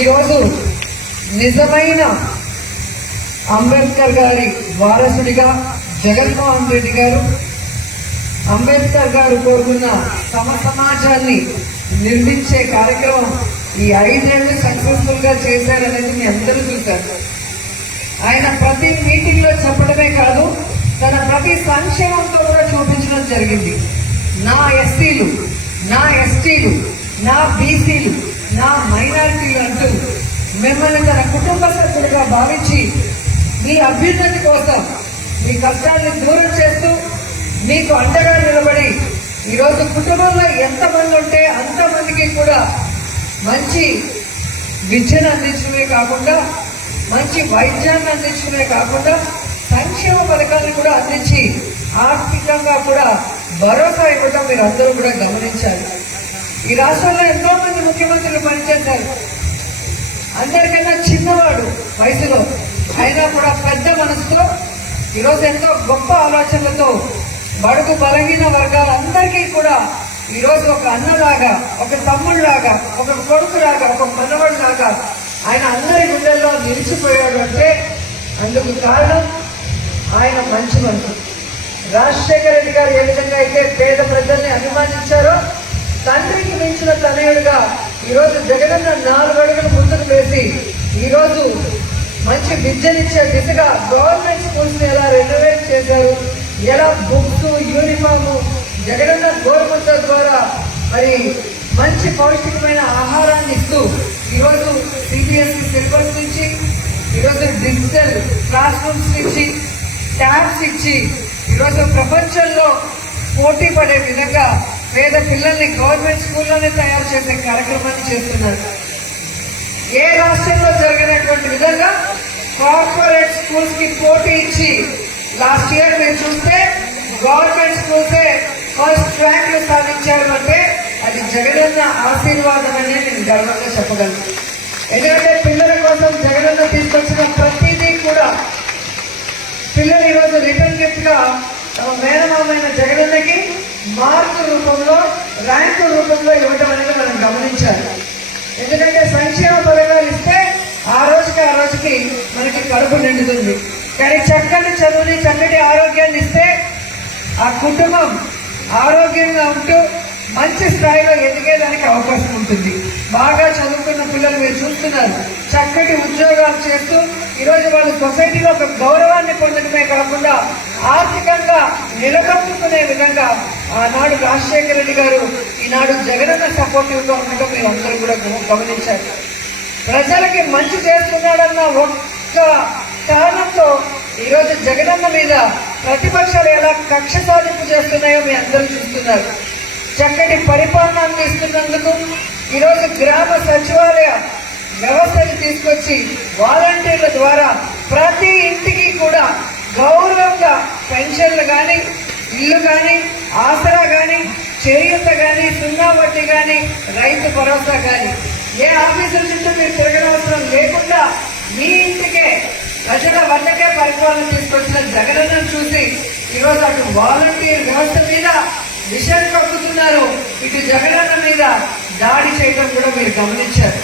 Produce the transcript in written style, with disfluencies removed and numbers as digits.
ఈరోజు నిజమైన అంబేద్కర్ గారి వారసుడిగా జగన్మోహన్ రెడ్డి గారు అంబేద్కర్ గారు కోరుకున్న సమాజాన్ని నిర్మించే కార్యక్రమం ఈ 5 ఏళ్లు సక్సెస్ఫుల్ గా చేశారనేది మీ అందరూ చూశారు. ఆయన ప్రతి మీటింగ్ లో చెప్పడమే కాదు, తన ప్రతి సంక్షేమంతో కూడా చూపించడం జరిగింది. నా ఎస్సీలు, నా ఎస్టీలు, నా బీసీలు, నా మైనారిటీలు అంటూ మిమ్మల్ని తన కుటుంబ సభ్యులుగా భావించి మీ అభ్యున్నతి కోసం మీ కష్టాన్ని దూరం చేస్తూ మీకు అండగా నిలబడి ఈరోజు కుటుంబంలో ఎంతమంది ఉంటే అంతమందికి కూడా మంచి విద్యను అందించడమే కాకుండా, మంచి వైద్యాన్ని అందించడమే కాకుండా సంక్షేమ పథకాలను కూడా అందించి ఆర్థికంగా కూడా భరోసా ఇవ్వడం మీరు అందరూ కూడా గమనించాలి. ఈ రాష్ట్రంలో ఎంతో మంది ముఖ్యమంత్రులు పనిచేశారు. అందరికన్నా చిన్నవాడు వయసులో అయినా కూడా పెద్ద మనసుతో ఈరోజు ఎంతో గొప్ప ఆలోచనలతో బడుగు బలహీన వర్గాలందరికీ కూడా ఈరోజు ఒక అన్నలాగా, ఒక తమ్ముళ్లాగా, ఒక కొడుకులాగా, ఒక మనవడిలాగా ఆయన అందరి గుండెల్లో నిలిచిపోయాడు అంటే అందుకు కారణం ఆయన మంచి మనసు. రాజశేఖర రెడ్డి గారు ఏ విధంగా అయితే పేద ప్రజల్ని అభిమానించారో తండ్రికి మించిన తనయుడుగా ఈరోజు జగనన్న 4 అడుగులు ముందుకు వేసి ఈరోజు మంచి విద్యనిచ్చే దిశగా గవర్నమెంట్ స్కూల్స్ ని ఎలా రెనోవేట్ చేశారు, ఎలా బుక్స్, యూనిఫామ్ జగనన్న గవర్నమెంట్ ద్వారా మరి మంచి పౌష్టికమైన ఆహారాన్ని ఇస్తూ ఈరోజు సిబిఎస్ఈ సిలబస్ నుంచి ఈరోజు డిజిటల్ క్లాస్ రూమ్స్ నుంచి ట్యాబ్స్ ఇచ్చి ఈరోజు ప్రపంచంలో పోటీ పడే విధంగా పేద పిల్లల్ని గవర్నమెంట్ స్కూల్లోనే తయారు చేసే కార్యక్రమాన్ని చేస్తున్నారు. ఏ రాష్ట్రంలో జరిగినటువంటి విధంగా కార్పొరేట్ స్కూల్స్ కి పోటీ ఇచ్చి లాస్ట్ ఇయర్ మీరు చూస్తే గవర్నమెంట్ స్కూల్సే ఫస్ట్ ర్యాంకులు సాధించారు అంటే అది జగనన్న ఆశీర్వాదం అని నేను గర్వంగా చెప్పగలను. ఎందుకంటే పిల్లల కోసం జగనన్న తీసుకొచ్చిన ప్రతిదీ కూడా పిల్లలు ఈరోజు రిటర్న్ గిఫ్ట్ గా తమ మేనమామైన జగనన్నకి మార్కు రూపంలో, ర్యాంకు రూపంలో ఇవ్వడం అనేది మనం గమనించాలి. ఎందుకంటే సంక్షేమ పథకాలు ఇస్తే ఆ రోజుకి మనకి కడుపు నిండుతుంది. కానీ చక్కని చదువుని, చక్కటి ఆరోగ్యాన్ని ఇస్తే ఆ కుటుంబం ఆరోగ్యంగా ఉంటూ మంచి స్థాయిలో ఎదిగేదానికి అవకాశం ఉంటుంది. బాగా చదువుకున్న పిల్లలు మీరు చూస్తున్నారు, చక్కటి ఉద్యోగాలు చేస్తూ ఈరోజు వాళ్ళు సొసైటీలో ఒక గౌరవాన్ని పొందడమే కాకుండా ఆర్థికంగా నిలబెట్టుకునే విధంగా ఆనాడు రాజశేఖర రెడ్డి గారు, ఈనాడు జగనన్న సపోర్టివ్ గా ఉండడం మీరు అందరూ కూడా గమనించారు. ప్రజలకి మంచి చేస్తున్నాడన్న ఒక్క కారణంతో ఈరోజు జగనన్న మీద ప్రతిపక్షాలు ఎలా కక్ష సాధింపు చేస్తున్నాయో మీ అందరూ చూస్తున్నారు. చక్కటి పరిపాలన అందిస్తున్నందుకు ఈరోజు గ్రామ సచివాలయ వ్యవస్థను తీసుకొచ్చి వాలంటీర్ల ద్వారా ప్రతి ఇంటికి కూడా గౌరవంగా పెన్షన్లు కానీ, ఇల్లు కానీ, ఆసరా కానీ, చేయూత కానీ, 0 వడ్డీ కానీ, రైతు భరోసా కానీ ఏ ఆఫీసుల చుట్టూ మీరు తిరగనవసరం లేకుండా మీ ఇంటికే ప్రజల వద్దకే పరిపాలన తీసుకొచ్చిన జగనన్నను చూసి ఈరోజు అటు వాలంటీర్ వ్యవస్థ మీద విషయం కక్కుతున్నారు, ఇటు జగనన్న మీద దాడి చేయడం కూడా మీరు గమనించారు.